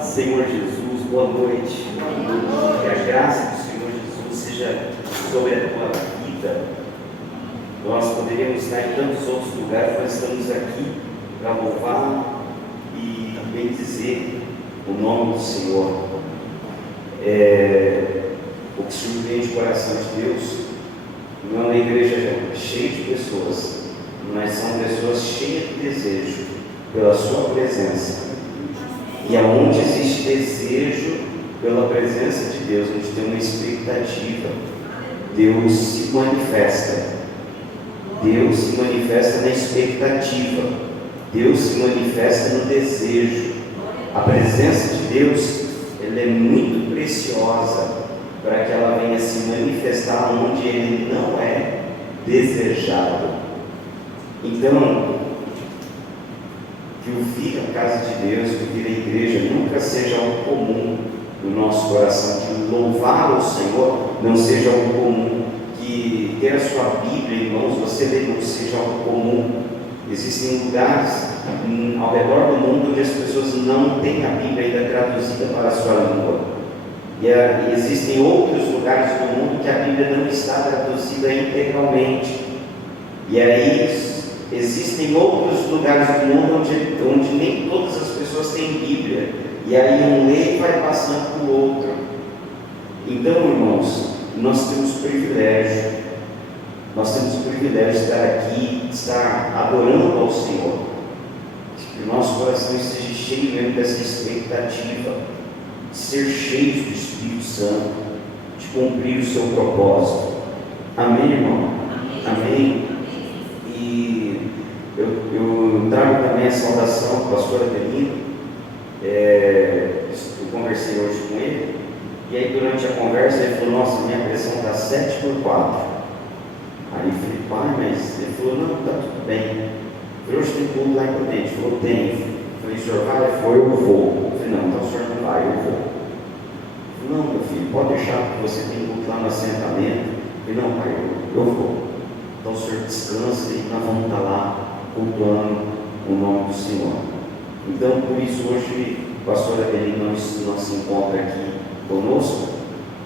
Paz do Senhor Jesus, boa noite. Que a graça do Senhor Jesus seja sobre a tua vida. Nós poderíamos estar em tantos outros lugares, mas estamos aqui para louvar e também dizer o nome do Senhor. O que surpreende o coração de Deus não é uma igreja cheia de pessoas, mas são pessoas cheias de desejo pela sua presença. E aonde existe desejo pela presença de Deus, onde tem uma expectativa, Deus se manifesta. Deus se manifesta na expectativa. Deus se manifesta no desejo. A presença de Deus, ela é muito preciosa para que ela venha se manifestar onde Ele não é desejado. Então, que o vir à casa de Deus, que o vir à igreja nunca seja algo comum no nosso coração, que louvar o Senhor não seja algo comum, que ter a sua Bíblia em mãos, você ler, não seja algo comum. Existem lugares ao redor do mundo onde as pessoas não têm a Bíblia ainda traduzida para a sua língua, e existem outros lugares do mundo que a Bíblia não está traduzida integralmente, e aí existem outros lugares do mundo onde nem todas as pessoas têm Bíblia, e aí um lê e vai passando para o outro. Então, irmãos, nós temos privilégio de estar aqui, de estar adorando ao Senhor, que o nosso coração esteja cheio mesmo dessa expectativa, de ser cheio do Espírito Santo, de cumprir o seu propósito. Amém, irmão? Amém? E eu trago também a saudação do pastor Adelino. Eu conversei hoje com ele, e aí durante a conversa ele falou: nossa, minha pressão está 7/4. Aí eu falei: pai, mas ele falou: não, está tudo bem. Eu falei: hoje tem culto lá em Prudente? Ele falou: tem. Eu falei: o senhor vai? Ele falou: eu vou. Eu falei: não, então o senhor não vai, eu vou. Eu falei: não, meu filho, pode deixar, porque você tem culto lá no assentamento. Eu falei: não, pai, eu vou. Então o senhor descansa e nós vamos estar lá cultuando o nome do Senhor. Então, por isso, hoje o pastor Adelino não se encontra aqui conosco.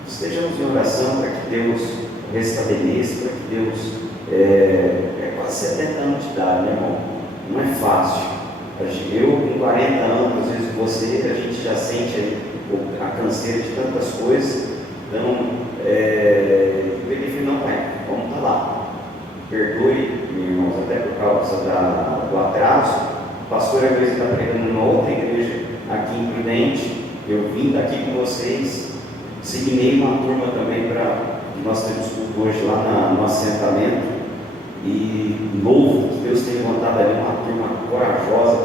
Estejamos em oração para que Deus restabeleça, para que Deus, é quase 70 anos de idade, né, irmão? Não é fácil. Eu com 40 anos, às vezes você, a gente já sente aí a canseira de tantas coisas. Então, eu peguei e falei: não, pai, vamos estar lá. Perdoe, irmãos, até por causa do atraso. O pastor às vezes está pregando numa outra igreja aqui em Prudente. Eu vim daqui com vocês, signei uma turma também nós temos culto hoje lá no assentamento, e novo, que Deus tem levantado ali uma turma corajosa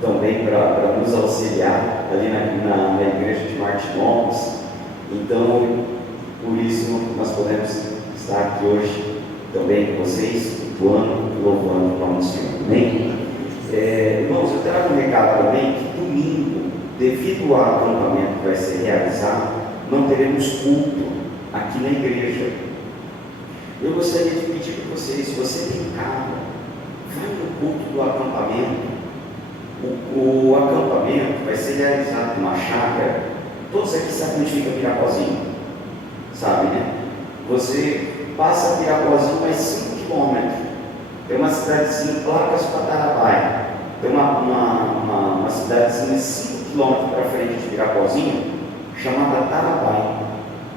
também para nos auxiliar ali na igreja de Martinópolis. Então, por isso nós podemos estar aqui hoje também com vocês, cultuando e louvando o nome do Senhor. Amém? Irmãos, eu trago um recado também que domingo, devido ao acampamento que vai ser realizado, não teremos culto aqui na igreja. Eu gostaria de pedir para vocês: se você tem carro, vai no culto do acampamento. O acampamento vai ser realizado numa chácara. Todos aqui sabem onde fica Pirapozinho, sabe, né? Você passa Pirapozinho mais 5 km. Tem uma cidadezinha, Placas para Tarabai. Tem uma cidadezinha 5 km para frente de Pirapozinho, chamada Tarabai.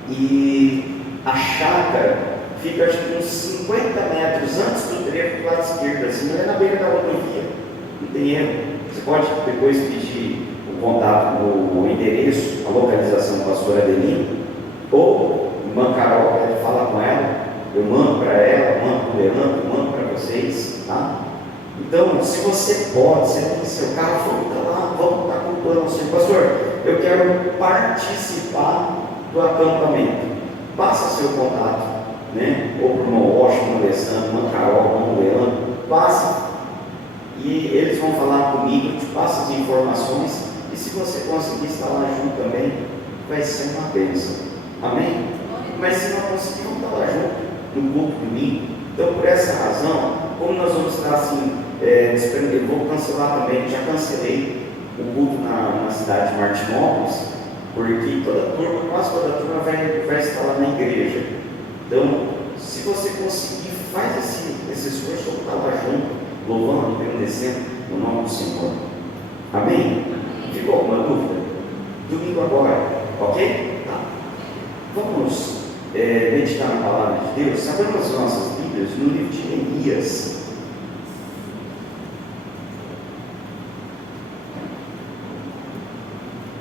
E a chácara fica, acho que uns 50 metros antes do trevo do lado esquerdo, assim, é na beira da rodovia, não tem erro. Você pode depois pedir o contato, o endereço, a localização do pastor Adelino, ou irmã Carol, fala com ela, eu mando para ela, mando para o Leandro, mando para vocês, tá? Então, se você pode, você tem seu carro, vamos estar lá, vamos estar cultuando o Senhor. Pastor, eu quero participar do acampamento. Passa seu contato, né? Ou para o irmão Washington, irmão Alessandro, irmão Carol, irmão Leandro, passa, e eles vão falar comigo, te passa as informações, e se você conseguir estar lá junto também, vai ser uma bênção. Amém? Mas se não conseguir, vamos estar lá junto no culto domingo. Então, por essa razão, como nós vamos estar assim, eu vou cancelar também, já cancelei o culto na na cidade de Martinópolis, porque quase toda a turma vai estar lá na igreja. Então, se você conseguir, faz esse esforço de estar lá junto, louvando, engrandecendo no nome do Senhor. Amém? Ficou alguma dúvida? Domingo agora, ok? Tá. Vamos meditar na palavra de Deus. Abrimos as nossas Bíblias no livro de Neemias.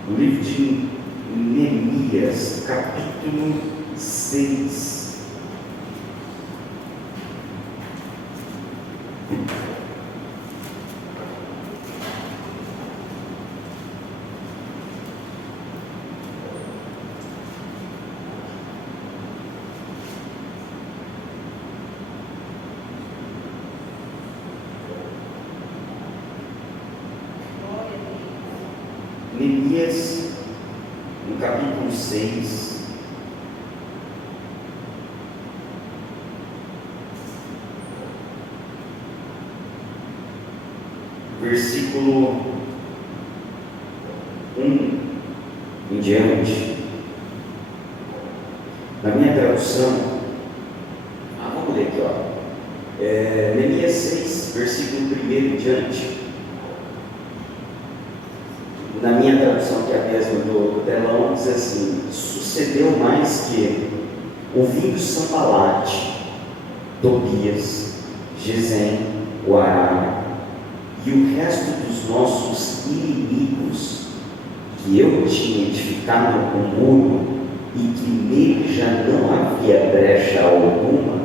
No livro de Neemias, capítulo 6. Neemias, no capítulo 6, versículo 1 em diante. Na minha tradução, vamos ler aqui, Neemias 6, versículo 1 em diante. Na minha tradução, que é a mesma do telão, diz assim: sucedeu mais que, ouvindo Sanbalate, Tobias, Gesem, o Arábio e o resto dos nossos inimigos, que eu tinha edificado um muro e que nele já não havia brecha alguma,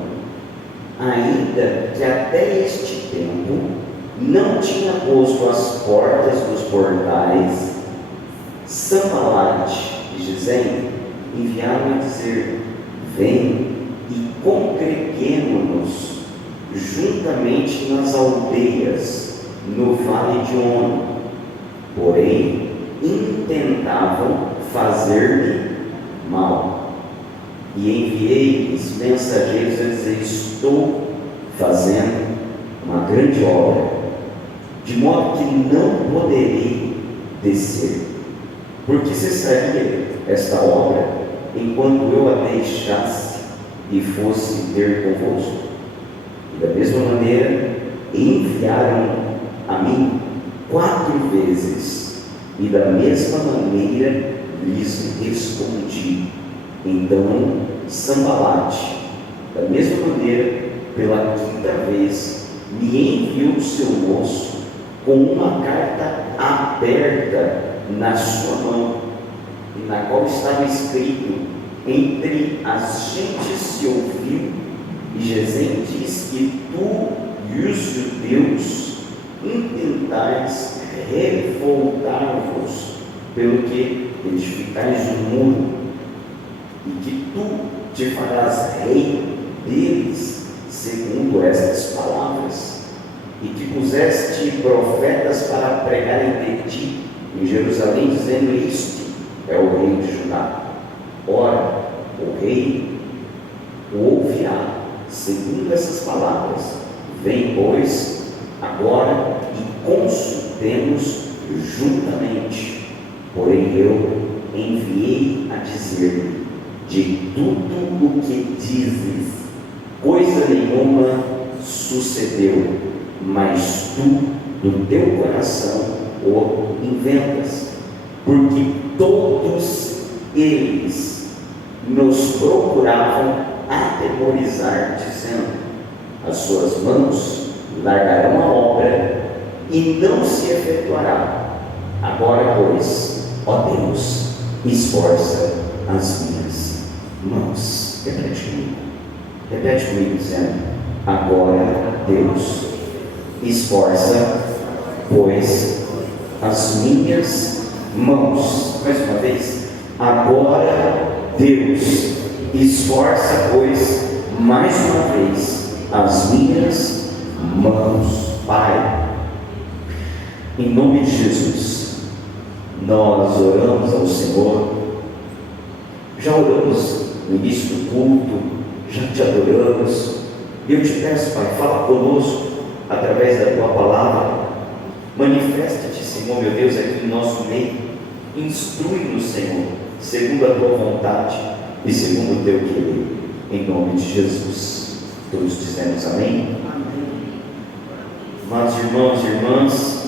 ainda que até este tempo não tinha posto as portas dos portais, Sanbalate e Gesem enviaram a dizer: vem e congreguemo-nos juntamente nas aldeias, no vale de Ono. Porém, intentavam fazer-me mal. E enviei-lhes mensageiros a dizer: estou fazendo uma grande obra, de modo que não poderei descer, porque cessaria esta obra enquanto eu a deixasse e fosse ter convosco. E da mesma maneira enviaram a mim 4 vezes, e da mesma maneira lhes respondi. Então Sanbalate, da mesma maneira, pela 5ª vez, me enviou o seu moço com uma carta aberta na sua mão, na qual estava escrito: entre as gentes se ouviu, e Gesem diz que tu e os judeus intentais revoltar-vos, pelo que edificais um muro, e que tu te farás rei deles, segundo estas palavras, e que puseste profetas para pregarem de ti em Jerusalém, dizendo: este é o rei de Judá. Ora, o rei o ouvirá, segundo essas palavras. Vem, pois, agora e consultemos juntamente. Porém eu enviei a dizer: de tudo o que dizes, coisa nenhuma sucedeu, mas tu, do teu coração, o inventas, porque todos eles nos procuravam atemorizar, dizendo: as suas mãos largarão a obra e não se efetuará. Agora, pois, ó Deus, esforça as minhas mãos. Repete comigo dizendo: agora, Deus, esforça, pois, as minhas mãos. Mais uma vez: agora, Deus, esforça, pois, mais uma vez, as minhas mãos. Pai, em nome de Jesus, nós oramos ao Senhor. Já oramos no início do culto, já te adoramos. E eu te peço, Pai, fala conosco através da tua palavra. Manifesta-te, Senhor meu Deus, aqui no nosso meio. Instrui-nos, Senhor, segundo a tua vontade e segundo o teu querer, em nome de Jesus. Todos dizemos amém? Amém. Amados irmãos e irmãs,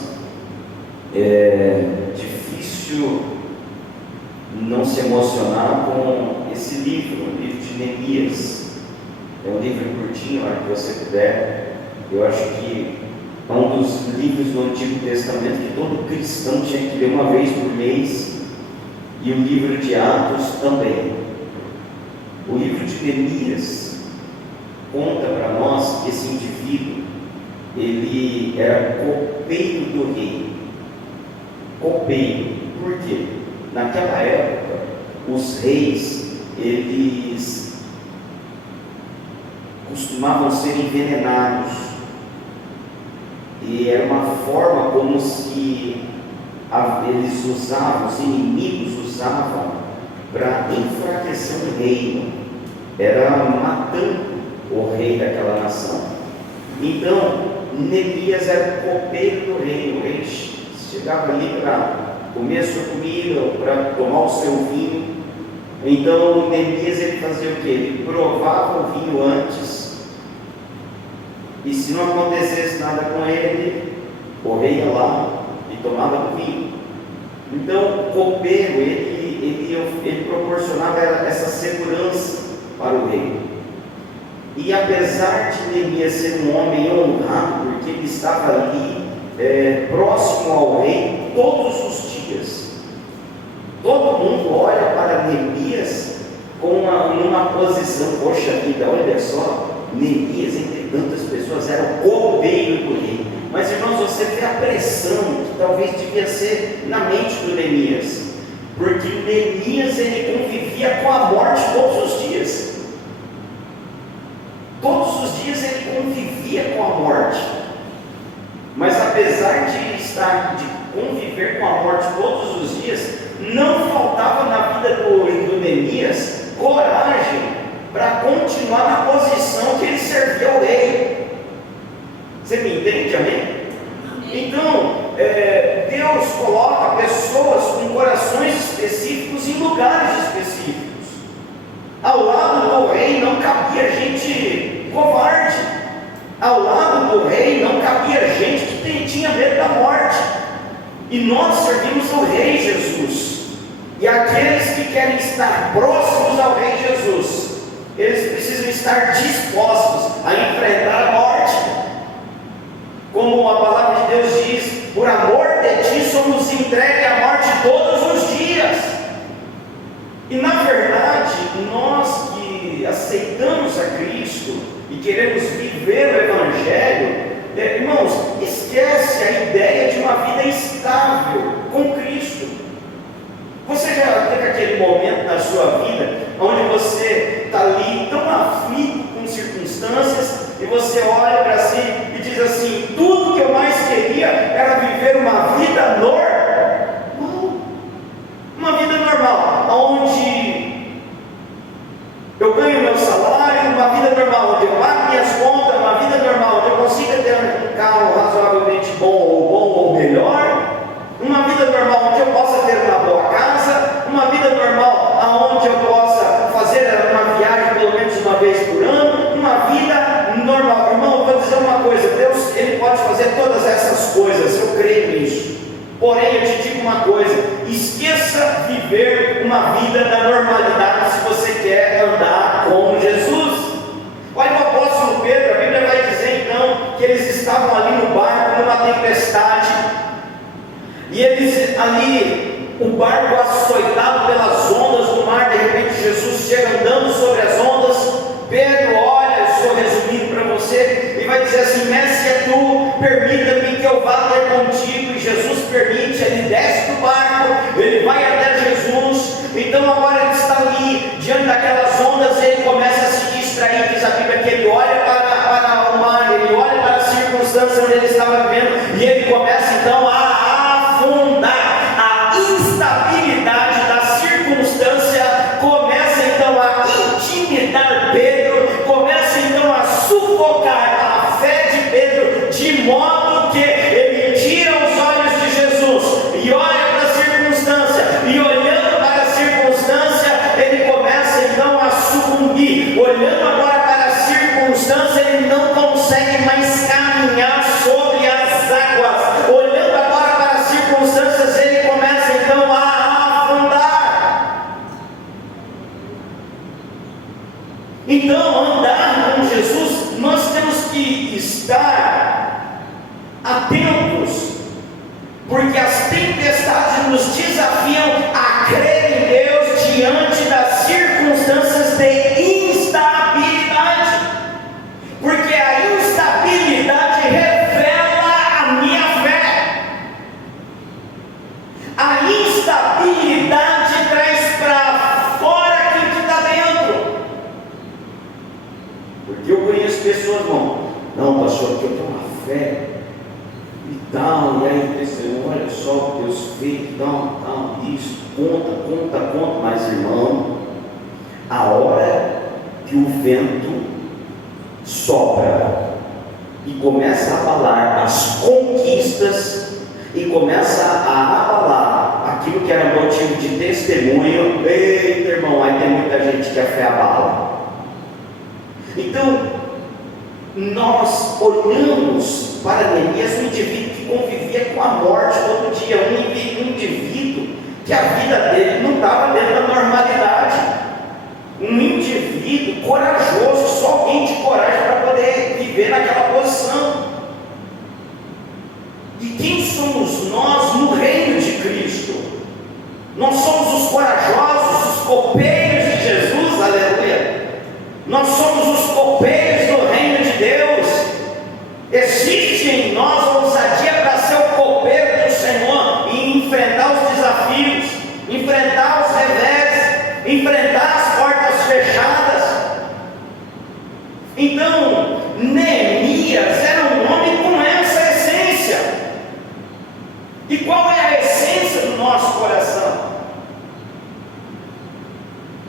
é difícil não se emocionar com esse livro, o livro de Neemias. É um livro curtinho, a hora que você puder. Eu acho que é um dos livros do Antigo Testamento que todo cristão tinha que ler uma vez por mês, e o livro de Atos também. O livro de Neemias conta para nós que esse indivíduo, ele era copeiro do rei. Copeiro, por quê? Naquela época, os reis, eles costumavam ser envenenados, e era uma forma como se eles usavam, os inimigos usavam para enfraquecer o reino, era matando o rei daquela nação. Então, Neemias era o copeiro do rei. O rei chegava ali para comer a sua comida, para tomar o seu vinho. Então, Neemias, ele fazia o quê? Ele provava o vinho antes, e se não acontecesse nada com ele, o rei ia lá e tomava o vinho. Então, o copeiro, ele proporcionava essa segurança para o rei. E apesar de Neemias ser um homem honrado, porque ele estava ali próximo ao rei todos os dias, todo mundo olha para Neemias numa posição, poxa vida, olha só, Neemias, entre tantas pessoas, era o copeiro do rei. Mas irmãos, você vê a pressão que talvez devia ser na mente do Neemias, porque Neemias, ele convivia com a morte todos os dias. Todos os dias ele convivia com a morte. Mas apesar de conviver com a morte todos os dias, não faltava na vida do Neemias coragem para continuar na posição que ele servia ao rei. Você me entende, amém? Então, Deus coloca pessoas com corações específicos em lugares específicos. Ao lado do rei não cabia gente covarde. Ao lado do rei não cabia gente que tinha medo da morte. E nós servimos ao rei Jesus. E aqueles que querem estar próximos ao rei Jesus, eles precisam estar dispostos a enfrentar a morte. Como a palavra de Deus diz, por amor de ti somos entregues à morte todos os dias. E na verdade, nós que aceitamos a Cristo e queremos viver o Evangelho, irmãos, esquece a ideia de uma vida estável com Cristo. Você já teve aquele momento na sua vida onde você está ali tão aflito com circunstâncias, e você olha para si e diz assim: tudo que eu mais queria era viver uma vida normal, uma vida normal, onde eu ganho meu salário, uma vida normal, onde eu pago minhas contas, uma vida normal, onde eu consiga ter um carro razoavelmente bom ou melhor, uma vida normal onde eu possa ter uma boa casa, uma vida normal onde eu possa fazer uma viagem pelo menos uma vez por ano, uma vida normal. Irmão, eu vou dizer uma coisa: Deus, Ele pode fazer todas essas coisas, eu creio nisso. Porém, eu te digo uma coisa: esqueça viver uma vida da normalidade se você quer andar com Jesus. Olha o apóstolo Pedro, a Bíblia vai dizer então que eles estavam ali no barco numa tempestade, e eles ali, o barco açoitado pelas ondas do mar. De repente Jesus chega andando sobre as ondas. Pedro olha, eu estou resumindo para você, e vai dizer assim: mestre, é tu, permita-me que eu vá ter contigo. E Jesus permite, ele desce do barco, ele vai até Jesus. Então agora ele está ali, diante daquelas ondas, e ele começa a se distrair. Diz a Bíblia que ele olha para o mar, ele olha para a circunstância onde ele estava vivendo, e ele começa então a afundar. A instabilidade da circunstância começa então a intimidar Pedro, começa então a sufocar a fé de Pedro, de modo que ele tira os olhos de Jesus e olha mais caminhar sobre as águas. Olhando agora para as circunstâncias, ele começa então a afundar. Então, andar com Jesus, nós temos que estar atentos, porque as tempestades nos desafiam a crer em Deus diante das circunstâncias de instabilidade, porque a instabilidade revela a minha fé. A instabilidade traz para fora aquilo que está dentro. Porque eu conheço pessoas, não, pastor, porque eu tenho uma fé e tal, e aí pensei, olha só o que Deus fez, tal, isso, conta, mas irmão, a hora que o vento sopra e começa a abalar as conquistas e começa a abalar aquilo que era motivo de testemunho, eita irmão, aí tem muita gente que a fé abala. Então, nós olhamos para Neemias, um indivíduo que convivia com a morte todo dia, um indivíduo que a vida dele não estava dentro da normalidade, um indivíduo corajoso, só alguém de coragem para poder viver naquela posição. E quem somos nós no reino de Cristo? Nós somos os corajosos, os copeiros de Jesus, aleluia. Nós somos os copeiros do reino de Deus. Existe em nós ousadia para ser o copeiro do Senhor e enfrentar os desafios, enfrentar os revés, enfrentar as portas fechadas. Então, Neemias era um homem com essa essência. E qual é a essência do nosso coração?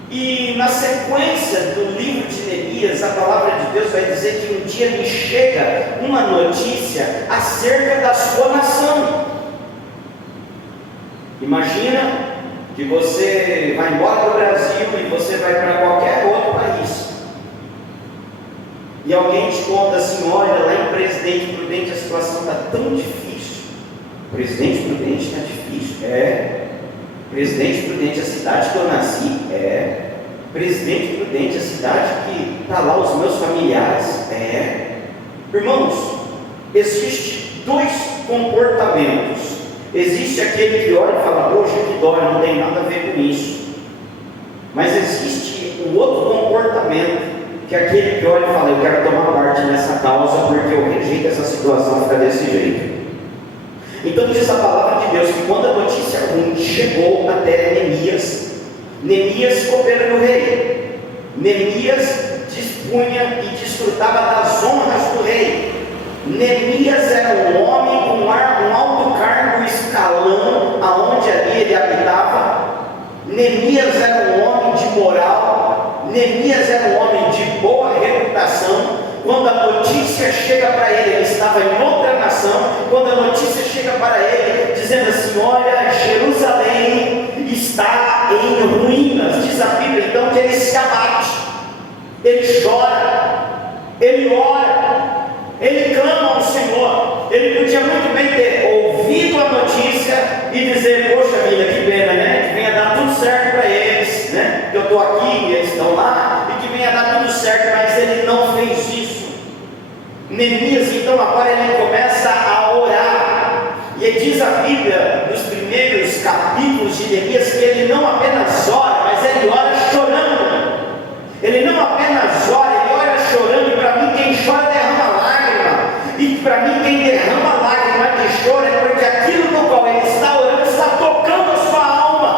E na sequência do livro de Neemias, a palavra de Deus vai dizer que um dia me chega uma notícia acerca da sua nação. Imagina que você vai embora do Brasil e você vai para qualquer outro país, e alguém te conta assim, olha, lá em Presidente Prudente a situação está tão difícil. Presidente Prudente está difícil? Presidente Prudente, a cidade que eu nasci? Presidente Prudente, a cidade que está lá os meus familiares? Irmãos, existe dois comportamentos. Existe aquele que olha e fala, poxa, que dói, não tem nada a ver com isso. Mas existe um outro comportamento, que é aquele que olha e fala, eu quero tomar parte nessa causa, porque eu rejeito essa situação, fica desse jeito. Então diz a palavra de Deus que quando a notícia ruim chegou até Neemias copeiro do rei, Neemias dispunha e desfrutava das honras do rei. Neemias era um homem com um alto cargo, escalão, aonde ali ele habitava. Neemias era um homem de moral, Neemias era um homem de boa reputação. Quando a notícia chega para ele estava em outra nação. Quando a notícia chega para ele, dizendo assim, olha, Jerusalém está em ruínas, diz a Bíblia então que ele se abate, ele chora, ele ora, ele clama ao Senhor. Ele podia muito bem ter ouvido a notícia e dizer, poxa vida, que pena, né? Que venha dar tudo certo para eles, né? Que eu estou aqui e eles estão lá, e que venha dar tudo certo, mas ele não fez isso. Neemias então agora ele começa a orar, e diz a Bíblia nos primeiros capítulos de Neemias que ele não apenas ora, mas ele ora chorando. Ele não apenas ora, ele ora chorando. E para mim quem chora derrama lágrima, e para mim quem derrama lágrima de choro é porque aquilo no qual ele está orando está tocando a sua alma.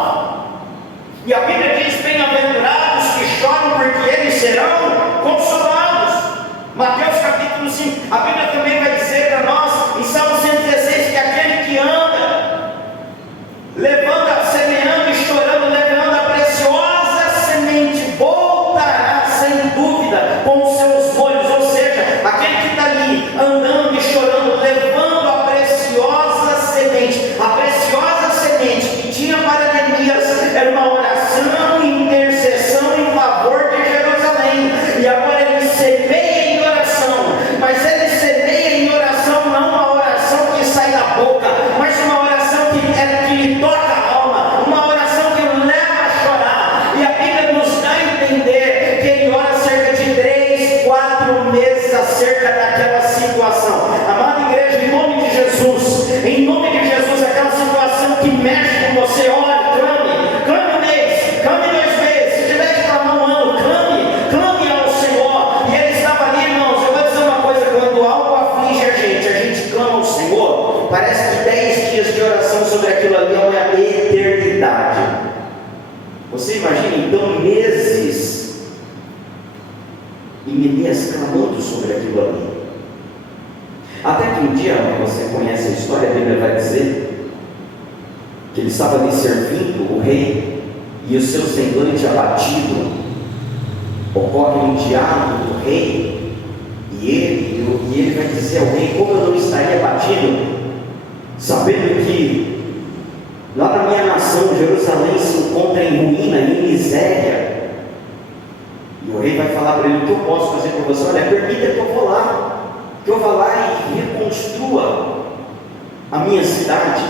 E a Bíblia diz, bem-aventurados que choram, porque eles serão consolados. Mateus capítulo 5, a Bíblia também vai dizer para nós, em Salmo 116, que aquele que anda, semeando e chorando, levando a preciosa semente, voltará sem dúvida com os seus molhos. Ou seja, aquele que está ali, andando e chorando, levando a preciosa semente que tinha para Neemias, era uma oração e intercessão em favor de Jerusalém. E agora ele semeia em oração, mas ele semeia com você, ore, clame um mês, clame 2 meses, se tiver que clamar um ano, clame ao Senhor. E ele estava ali, irmãos. Eu vou dizer uma coisa: quando algo aflige a gente clama ao Senhor, parece que 10 dias de oração sobre aquilo ali é uma eternidade. Você imagina então meses e Neemias clamando sobre aquilo ali. Até que um dia, você conhece a história, a Bíblia vai dizer que ele estava ali servindo o rei, e o seu semblante abatido. Ocorre um diálogo do rei e ele vai dizer ao rei: como eu não estaria abatido, sabendo que lá na minha nação, Jerusalém, se encontra em ruína, em miséria. E o rei vai falar para ele: o que eu posso fazer por você? Olha, permita que eu vou lá, e reconstrua a minha cidade.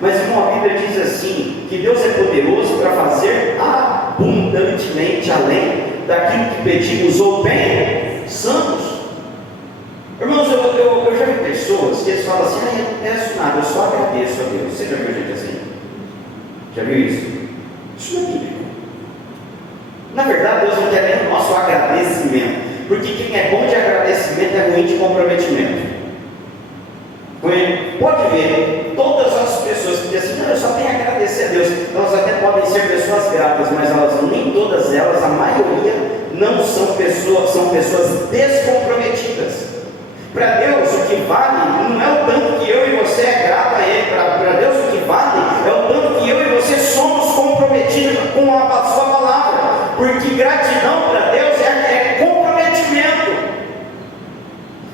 Mas, irmão, a Bíblia diz assim, que Deus é poderoso para fazer abundantemente além daquilo que pedimos ou pensamos. Irmãos, eu já vi pessoas que eles falam assim: eu não peço nada, eu só agradeço a Deus. Você já viu gente assim? Já viu isso? Isso não é bíblico. Na verdade, Deus não quer nem o nosso agradecimento, porque quem é bom de agradecimento é ruim de comprometimento. Pode ver, todas as pessoas que dizem assim: não, eu só tenho a agradecer a Deus, elas até podem ser pessoas gratas, mas nem todas elas, a maioria, não são pessoas, são pessoas descomprometidas. Para Deus o que vale não é o tanto que eu e você é grato a Ele. Para Deus o que vale é o tanto que eu e você somos comprometidos com a sua palavra, porque gratidão para Deus é comprometimento.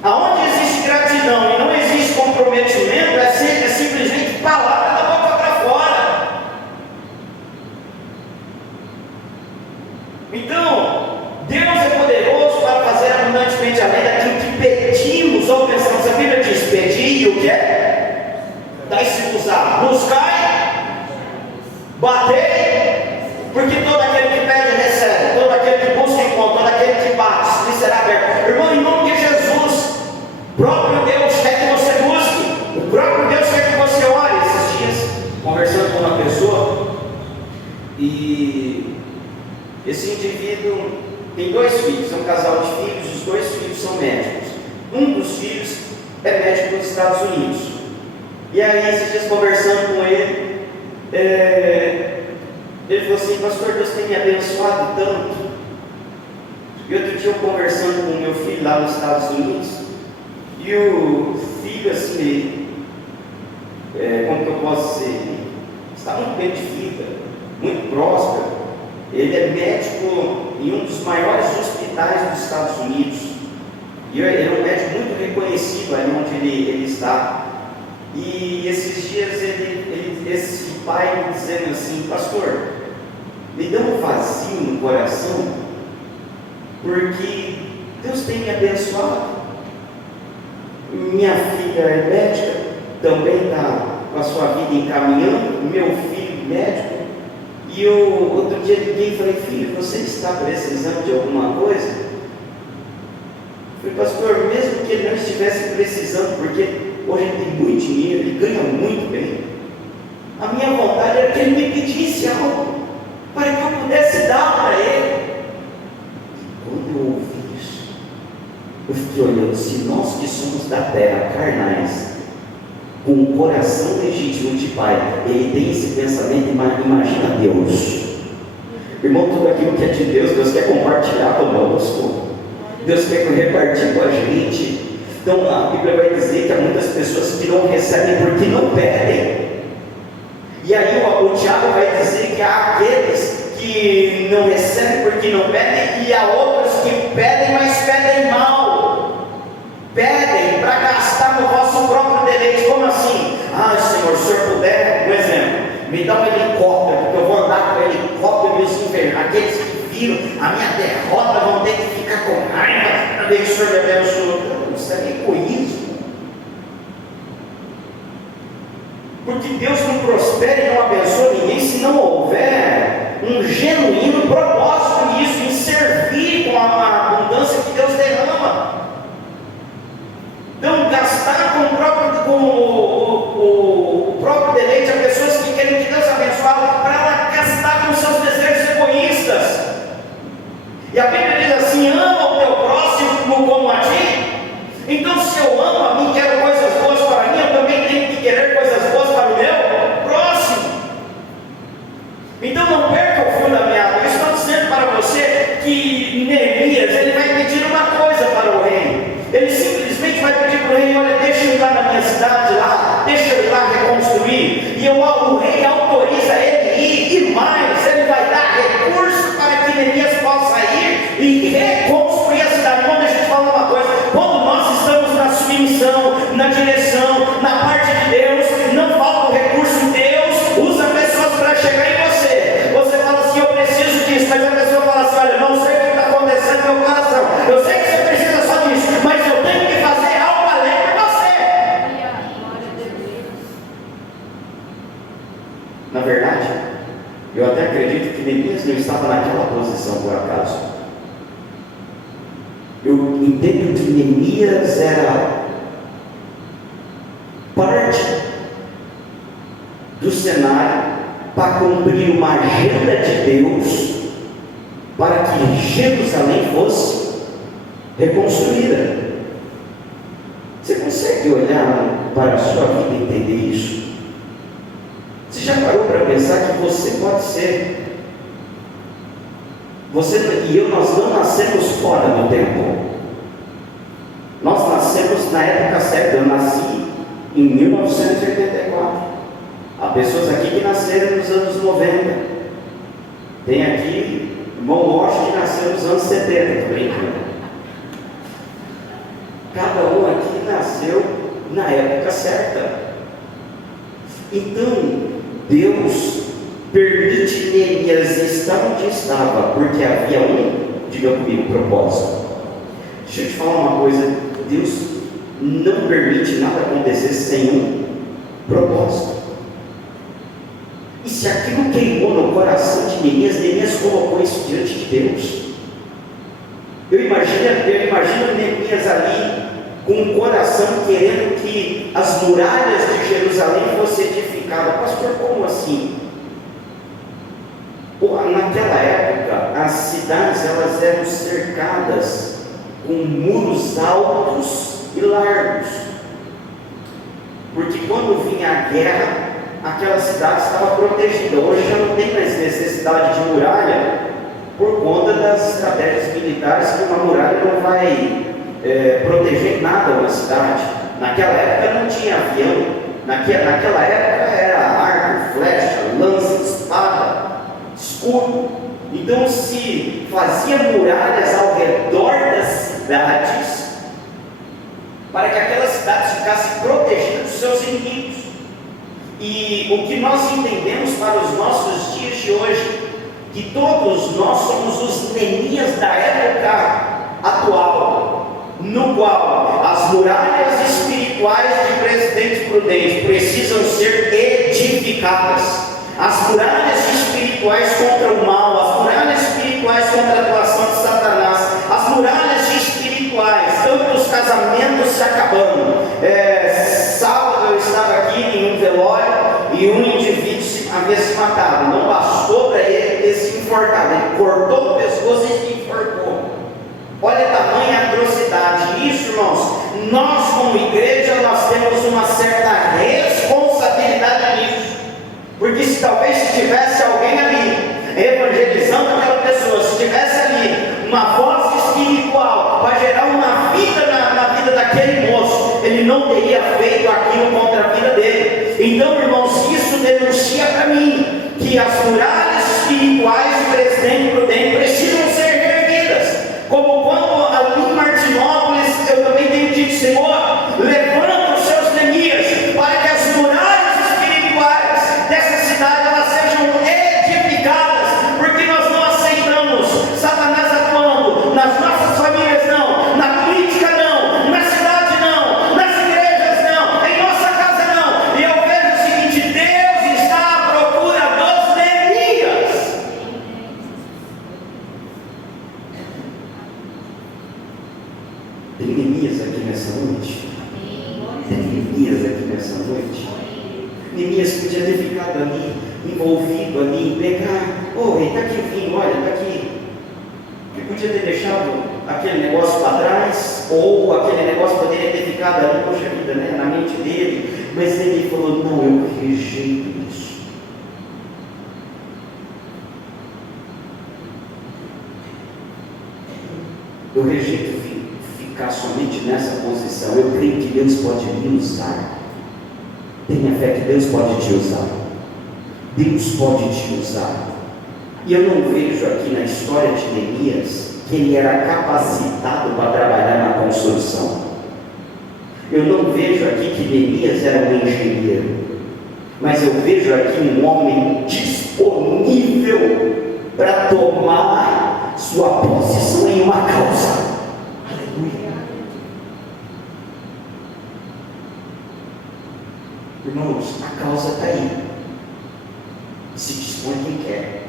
Aonde existe gratidão e não existe comprometimento, é simplesmente palavra da boca para fora. Então, Deus é poderoso para fazer abundantemente além daquilo que pedimos ou pensamos. A Bíblia diz: pedi e o que? Dai-se-vos-á. Buscai, batei, porque todo aquele que pede recebe, todo aquele que busca encontra, todo aquele que bate lhe será aberto. Irmão, em nome de Jesus, o próprio Deus quer que você busque, o próprio Deus quer que você ore. Esses dias, conversando com uma pessoa, e esse indivíduo tem 2 filhos, é um casal de filhos, os 2 filhos são médicos. Um dos filhos é médico nos Estados Unidos. E aí, esses dias conversando com ele, ele falou assim: pastor, Deus tem me abençoado tanto. E outro dia eu conversando com o meu filho lá nos Estados Unidos, e o filho assim, como que eu posso dizer, está muito bem de vida, muito próspero. Ele é médico em um dos maiores hospitais dos Estados Unidos, e ele é um médico muito reconhecido ali onde ele está. E esses dias esse pai me dizendo assim: pastor, me dá um vazio no coração, porque Deus tem me abençoado. Minha filha é médica, também está com a sua vida encaminhando, meu filho médico. E eu, outro dia, liguei e falei: filho, você está precisando de alguma coisa? Eu falei: pastor, mesmo que ele não estivesse precisando, porque hoje ele tem muito dinheiro, ele ganha muito bem, a minha vontade era que ele me pedisse algo, para que eu pudesse dar para ele. E quando eu ouvi isso, eu fiquei olhando: se nós que somos da terra, carnais, com um coração legítimo de pai, ele tem esse pensamento, imagina Deus. Irmão, tudo aquilo que é de Deus, Deus quer compartilhar conosco, Deus quer repartir com a gente. Então a Bíblia vai dizer que há muitas pessoas que não recebem porque não pedem. E aí o diabo vai dizer que há aqueles que não recebem porque não pedem, e há outros que pedem, mas pedem mal. Pedem para gastar no vosso próprio deleite. Como assim? Ah, Senhor, se o Senhor puder, um exemplo, me dá um helicóptero, porque eu vou andar com o helicóptero e os invernos. Aqueles que viram a minha derrota vão ter que ficar com raiva para ver que o Senhor me abençoe. Isso é egoísmo. Porque Deus não prospera e não abençoa ninguém se não houver um genuíno propósito nisso, em servir com a abundância que Deus derrama. Então, gastar com o próprio deleite, há pessoas que querem que Deus abençoe Então não perca o fio da meada. Eu estou dizendo para você que Neemias, ele vai pedir uma coisa para o rei. Ele simplesmente vai pedir para o rei: olha, deixa eu ir lá na minha cidade lá, deixa eu ir lá reconstruir. E o rei autoriza ele ir, e mais, ele vai dar recurso para que Neemias possa ir e reconstruir a cidade. Quando a gente fala uma coisa, quando nós estamos na submissão, na direção, na parte de Deus, não falta o recurso. Deus usa pessoas para chegar em você. Você fala assim: eu preciso disso, mas a pessoa fala assim: olha, não sei o que está acontecendo no meu coração, eu sei que você precisa só disso, mas eu tenho que fazer algo além de você. Na verdade, eu até acredito que Neemias não estava naquela posição por acaso. Eu entendo que Neemias era parte do cenário para cumprir uma agenda de Deus para que Jerusalém fosse reconstruída. Você consegue olhar para a sua vida e entender isso? Você já parou para pensar que você pode ser? Você e eu, nós não nascemos fora do tempo. Nós nascemos na época certa. Eu nasci em 1984. Há pessoas aqui que nasceram nos anos 90. Tem aqui irmão Rocha que nasceu nos anos 70, estou brincando. Cada um aqui nasceu na época certa. Então, Deus permite Neemias estar onde estava, porque havia diga comigo, propósito. Deixa eu te falar uma coisa: Deus não permite nada acontecer sem um propósito. E se aquilo queimou no coração de Neemias colocou isso diante de Deus. Eu imagino Neemias ali com o coração querendo que as muralhas de Jerusalém fossem edificadas. Pastor, como assim? Naquela época, as cidades elas eram cercadas com muros altos e largos, porque quando vinha a guerra, aquela cidade estava protegida. Hoje já não tem mais necessidade de muralha, por conta das estratégias militares, que uma muralha não vai proteger nada uma cidade. Naquela época não tinha avião, naquela época era arco, flecha, lança, espada, escudo. Então se fazia muralhas ao redor das cidades, para que aquelas cidades ficassem protegidas dos seus inimigos. E o que nós entendemos para os nossos dias de hoje, que todos nós somos os Neemias da época atual, no qual as muralhas espirituais de Presidente Prudente precisam ser edificadas. As muralhas espirituais contra o mal, as muralhas espirituais contra a atuação de Satanás, as muralhas espirituais, tanto os casamentos se acabando. Sábado eu estava aqui em um velório e um indivíduo havia se matado. Não bastou para ele ter se enforcado, ele cortou o pescoço e se enforcou. Olha a tamanha atrocidade. Isso, irmãos, nós como igreja, nós temos uma certa responsabilidade nisso. Porque se talvez tivesse alguém ali evangelizando aquela pessoa, se tivesse ali uma voz espiritual para gerar uma vida na vida daquele moço, ele não teria feito aquilo contra a vida dele. Então, irmãos, isso denuncia para mim que as muralhas espirituais de Presidente Prudente precisam ser reerguidas. Como quando ali em Martinópolis eu também tenho dito: Senhor, levanta os seus Neemias para que as muralhas espirituais dessa cidade elas sejam edificadas, porque nós não aceitamos Satanás atuando nas nossas famílias, não, na política não, na cidade não, nas igrejas não, em nossa casa não. E eu vejo o seguinte: Deus está à procura dos Neemias. Tem Neemias aqui nessa noite? Tem Neemias aqui nessa noite? Neemias podia ter ficado ali, envolvido ali, pegar: ô rei, está aqui o vinho, olha, está aqui. Ele podia ter deixado aquele negócio para trás, ou aquele negócio poderia ter ficado ali, poxa vida, né, na mente dele. Mas ele falou: não, eu rejeito isso. Eu rejeito ficar somente nessa posição. Eu creio que Deus pode me usar. Tenha fé que Deus pode te usar. Deus pode te usar. E eu não vejo aqui na história de Neemias que ele era capacitado para trabalhar na construção. Eu não vejo aqui que Neemias era um engenheiro. Mas eu vejo aqui um homem disponível para tomar sua posição em uma causa. Aleluia. Irmãos, a causa está aí. Se dispõe quem quer.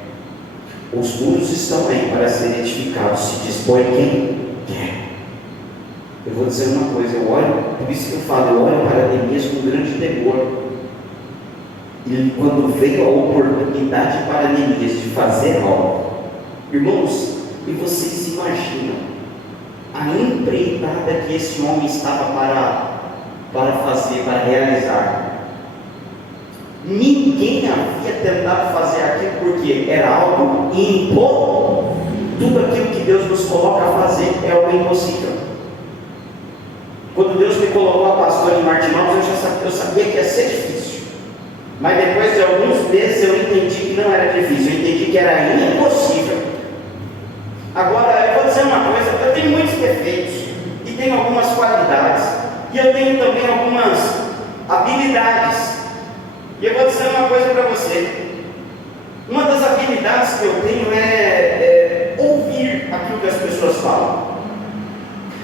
Os muros estão aí para serem edificados. Se dispõe quem quer. Eu vou dizer uma coisa, eu olho, por isso que eu falo, eu olho para Neemias com grande temor. E quando veio a oportunidade para Neemias de fazer algo, irmãos, e vocês imaginam a empreitada que esse homem estava para fazer, para realizar. Ninguém havia tentado fazer aquilo porque era algo impossível. Tudo aquilo que Deus nos coloca a fazer é algo impossível. Quando Deus me colocou a pastora em Martinópolis, eu sabia que ia ser difícil. Mas depois de alguns meses eu entendi que não era difícil, eu entendi que era impossível. Agora, eu vou dizer uma coisa, eu tenho muitos defeitos e tenho algumas qualidades, e eu tenho também algumas habilidades. E eu vou dizer uma coisa para você. Uma das habilidades que eu tenho é ouvir aquilo que as pessoas falam.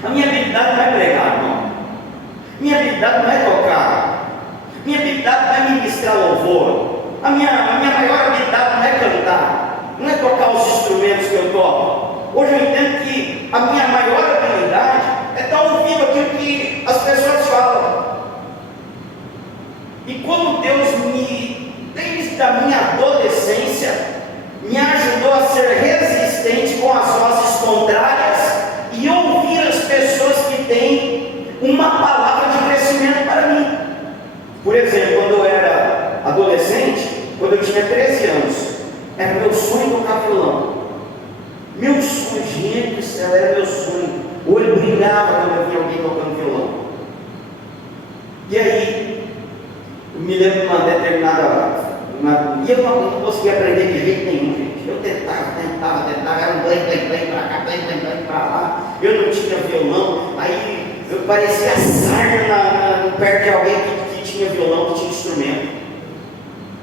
A minha habilidade não é pregar, não. Minha habilidade não é tocar. Minha habilidade não é ministrar louvor. A minha maior habilidade não é cantar, não é tocar os instrumentos que eu toco. Hoje eu entendo que a minha maior habilidade é estar ouvindo aquilo que as pessoas falam. E como Deus desde a minha adolescência, me ajudou a ser resistente com as vozes contrárias e ouvir as pessoas que têm uma palavra de crescimento para mim. Por exemplo, quando eu era adolescente, quando eu tinha 13 anos, era meu sonho tocar violão. Meu sonho, gente do céu, era meu sonho. O olho brilhava quando eu via alguém tocando violão. E aí, eu me lembro de uma determinada... E eu não conseguia aprender de jeito nenhum, gente. Eu tentava, era um bem para cá, bem para lá. Eu não tinha violão, aí eu parecia sarna perto de alguém que tinha violão, que tinha instrumento.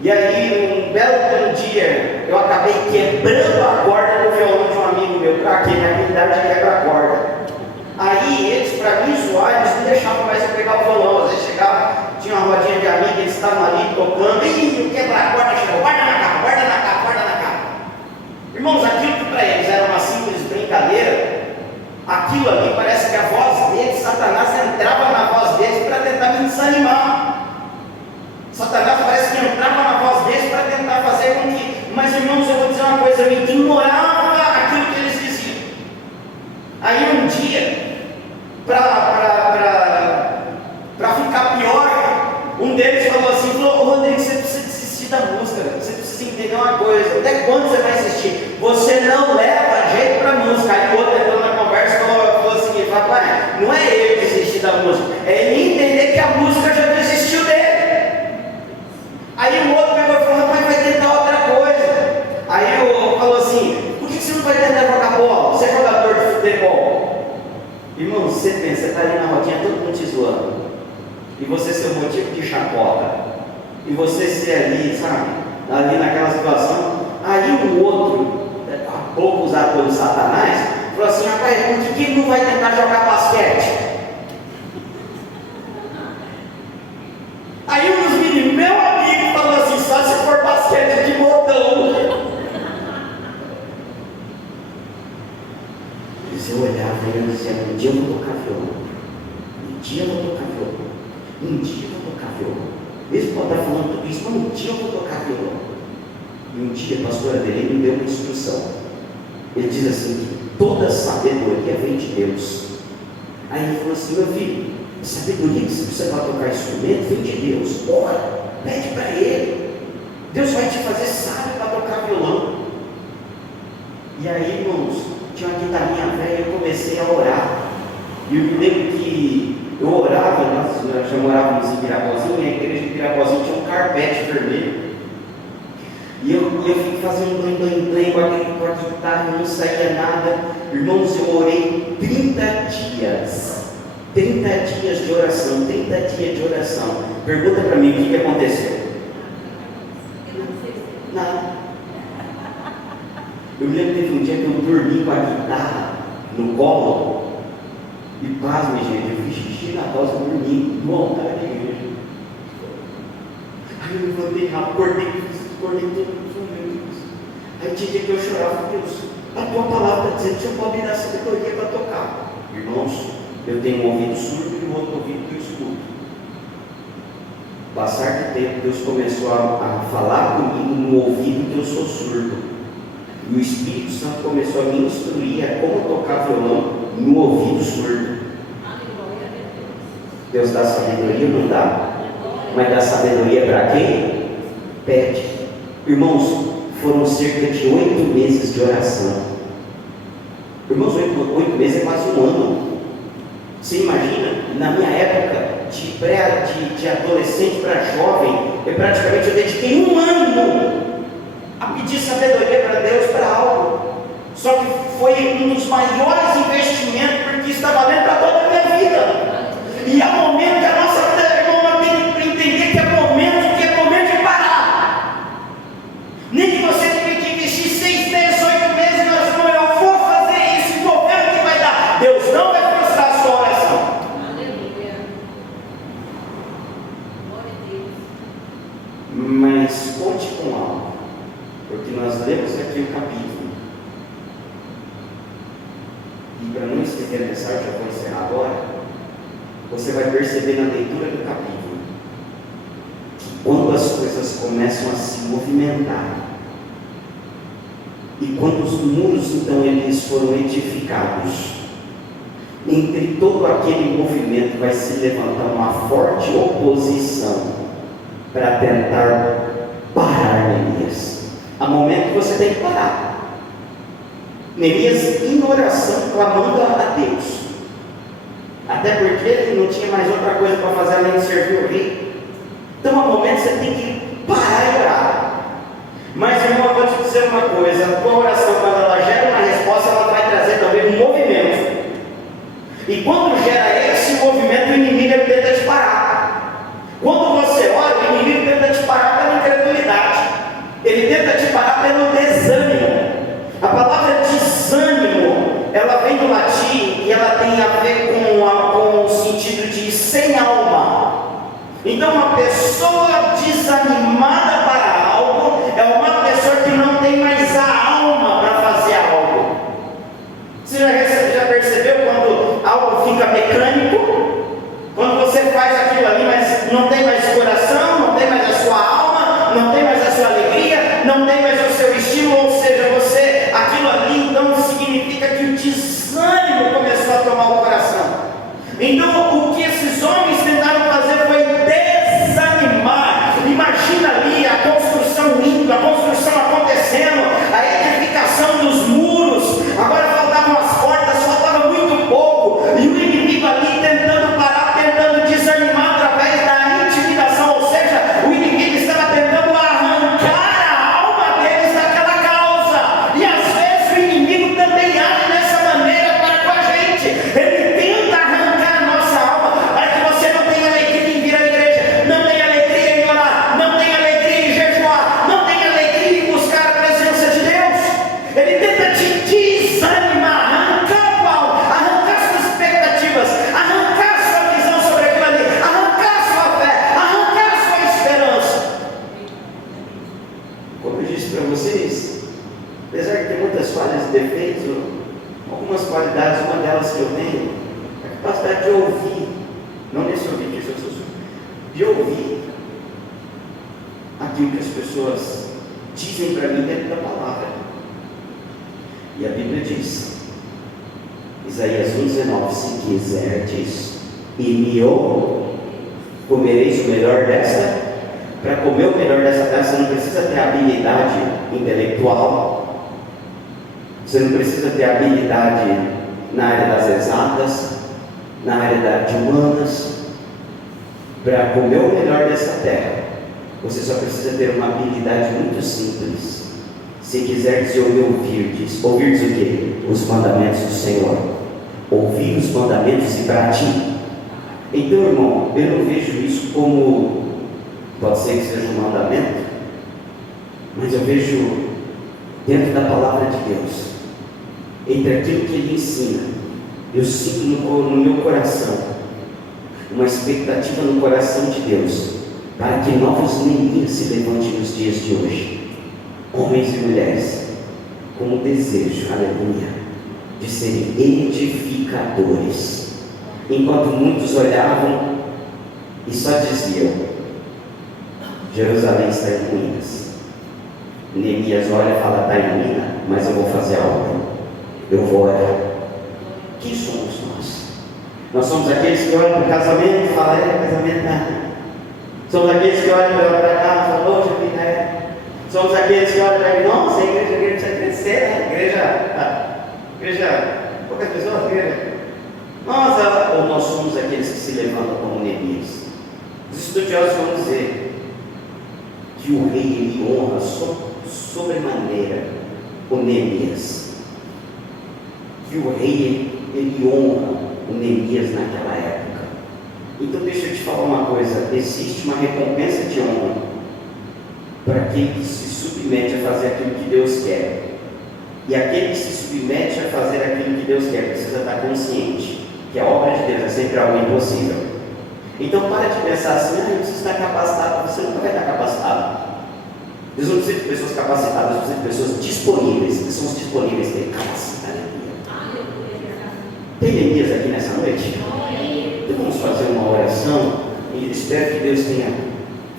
E aí, um belo dia, eu acabei quebrando a corda do violão de um amigo meu, para quê? Minha habilidade de quebrar a corda. Aí eles, para me zoar, eles não deixavam mais eu pegar o violão. Às vezes chegava, tinha uma rodinha de amigos, eles estavam ali tocando, e eu quebrar a corda, chegou, guarda na capa. Irmãos, aquilo que para eles era uma simples brincadeira, aquilo ali parece que a voz deles, Satanás entrava na voz deles para tentar me desanimar. Satanás parece que entrava na voz deles para tentar fazer com que... Mas irmãos, eu vou dizer uma coisa, eu ignorava aquilo que eles diziam. Aí um dia, para ficar pior, um deles falou assim, ô Rodrigo, você precisa desistir da música, você precisa entender uma coisa, até quando você vai assistir? Você não leva jeito para música. Aí o outro entrou na conversa e falou assim, papai, não é ele desistir da música, é ele entender que a música já desistiu dele. Aí o outro pegou e falou, rapaz, vai tentar outra coisa. Aí eu falou assim, por que você não vai tentar jogar bola? Você é jogador de futebol. Irmão, você pensa, você está ali na rodinha, todo mundo te zoando, e você ser o motivo de chacota, e você ser ali, sabe, ali naquela situação. Aí o outro, há pouco usado pelo Satanás, falou assim, rapaz, por que ele não vai tentar jogar basquete? Aí um dos meninos, meu amigo, falou assim, só se for basquete de botão. Eles eu olhava e eu dizia, um dia eu vou tocar violão, um dia eu vou tocar violão, um dia eu vou tocar violão. Mesmo pode estar falando tudo isso, mas um dia eu vou tocar violão. E um dia a pastora Adelene me deu uma instrução. Ele diz assim, que toda sabedoria vem de Deus. Aí ele falou assim, meu filho, a sabedoria que você precisa para tocar instrumento vem de Deus. Ora, pede para Ele. Deus vai te fazer sábio para tocar violão. E aí, irmãos, tinha uma guitarrinha velha, eu comecei comecei a orar. E eu me lembro que eu orava, nós já morávamos em Pirapozinho, e a igreja de Pirapozinho tinha um carpete vermelho. E eu fiquei fazendo blim com a guitarra, não saía nada. Irmãos, eu orei 30 dias. 30 dias de oração, 30 dias de oração. Pergunta para mim, o que aconteceu? Nada. Eu me lembro que teve um dia que eu dormi com a guitarra no colo. E pasme, gente, eu fiz xixi na calça, eu dormi no altar da igreja. Aí eu levantei rápido, acordei todo mundo. Aí tinha dia que eu chorava, Deus, a tua palavra está dizendo que eu posso me dar sabedoria para tocar. Irmãos, eu tenho um ouvido surdo e um outro ouvido que eu escuto. Passar do tempo, Deus começou a falar comigo no ouvido que eu sou surdo. E o Espírito Santo começou a me instruir a como tocar violão no ouvido surdo. Deus dá sabedoria ou não dá? Mas dá sabedoria para quem? Pede. Irmãos, foram cerca de 8 meses de oração. Irmãos, 8 meses é quase um ano. Você imagina, na minha época, de adolescente para jovem, eu dediquei um ano a pedir sabedoria para Deus para algo. Só que foi um dos maiores investimentos, porque está valendo para toda a minha vida. E há momento que a nossa vida, irmão, tem que entender que é momento de parar. Nem que você tenha que investir 6 meses, 8 meses, nós não, eu vou fazer isso, vou ver o que vai dar. Deus não vai frustrar a sua oração. Aleluia. Glória a Deus. Mas conte com algo, porque nós lemos aqui o capítulo. E para não estender a mensagem, já vou encerrar agora. Você vai perceber na leitura do capítulo que quando as coisas começam a se movimentar e quando os muros então eles foram edificados, entre todo aquele movimento vai se levantar uma forte oposição para tentar parar Neemias. Há momento que você tem que parar. Neemias em oração, clamando a Deus. Até porque ele não tinha mais outra coisa para fazer além de servir o rei. Então, há momentos você tem que parar e orar. Mas, irmão, eu vou te dizer uma coisa: a tua oração, quando ela gera uma resposta, ela vai trazer também um movimento. E quando gera esse movimento, o inimigo tenta te parar. Quando você ora, o inimigo tenta te parar pela incredulidade. Ele tenta te parar pelo desânimo. A palavra desânimo, ela vem do latim e ela tem a ver com o sentido de sem alma. Então, uma pessoa desanimada para algo é uma pessoa que não tem mais a alma para fazer algo. Você já percebeu quando algo fica mecânico? Quando você faz aquilo ali, mas não tem mais coração, não tem mais a sua alma, não tem mais a sua alegria, não tem mais o seu estilo, ou seja, aquilo ali então significa que o desânimo começou a tomar o coração. Então o que esses homens tentaram fazer foi desanimar. Imagina ali a construção indo, a construção acontecendo, a edificação dos muros, agora faltavam as portas, faltava muito pouco, e o inimigo ali tentando parar, tentando desanimar através da intimidação, ou seja, o inimigo estava tentando arrancar a alma deles daquela causa. E às vezes o inimigo também age dessa maneira para com a gente. Ele tenta arrancar a nossa alma para que você não tenha alegria em vir à igreja, não tenha alegria em orar, não tenha alegria em jejuar, não tenha alegria em buscar a presença de Deus. Ele tenta te desanimar, arrancar o alvo, arrancar suas expectativas, arrancar sua visão sobre aquilo ali, arrancar sua fé, arrancar sua esperança. Como eu disse para vocês, apesar de ter muitas falhas e defeitos, algumas qualidades, uma delas que eu tenho é a capacidade de ouvir, não nesse ouvido que eu sou surdo, de ouvir aquilo que as pessoas dizem para mim dentro da palavra. E a Bíblia diz, Isaías 1,19: se quiserdes e me comereis o melhor desta. Para comer o melhor dessa terra, você não precisa ter habilidade intelectual, você não precisa ter habilidade na área das exatas, na área de humanas. Para comer o melhor dessa terra, você só precisa ter uma habilidade muito simples. Se quiseres ouvirdes o quê? Os mandamentos do Senhor. Ouvir os mandamentos e praticar. Então, irmão, eu não vejo isso como, pode ser que seja um mandamento, mas eu vejo dentro da palavra de Deus, entre aquilo que Ele ensina, eu sinto no meu coração uma expectativa no coração de Deus, para que novos Neemias se levantem nos dias de hoje, homens e mulheres, com o desejo, aleluia, de serem edificadores. Enquanto muitos olhavam e só diziam: Jerusalém está em ruínas. Neemias olha e fala: está em ruína, mas eu vou fazer a obra, eu vou orar. Quem somos nós? Nós somos aqueles que olham para o casamento e falam: casamento nada. Somos aqueles que olham para cá e falam: hoje a vida é. Somos aqueles que olham para nossa, a igreja precisa crescer, a igreja, poucas pessoas, igreja. Nossa, ou nós somos aqueles que se levantam como Neemias. Os estudiosos vão dizer que o rei ele honra sobremaneira o Neemias. Que o rei ele honra o Neemias naquela época. Então deixa eu te falar uma coisa: existe uma recompensa de honra para aquele que se submete a fazer aquilo que Deus quer. E aquele que se submete a fazer aquilo que Deus quer precisa estar consciente que a obra de Deus é sempre algo impossível. Então para de pensar assim: eu preciso estar capacitado. Você nunca vai estar capacitado. Deus não precisa de pessoas capacitadas, Deus precisa de pessoas disponíveis. Pessoas disponíveis têm capacidade. Tem Neemias aqui nessa noite? Então vamos fazer uma oração e espero que Deus tenha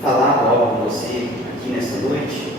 falado algo com você aqui nessa noite.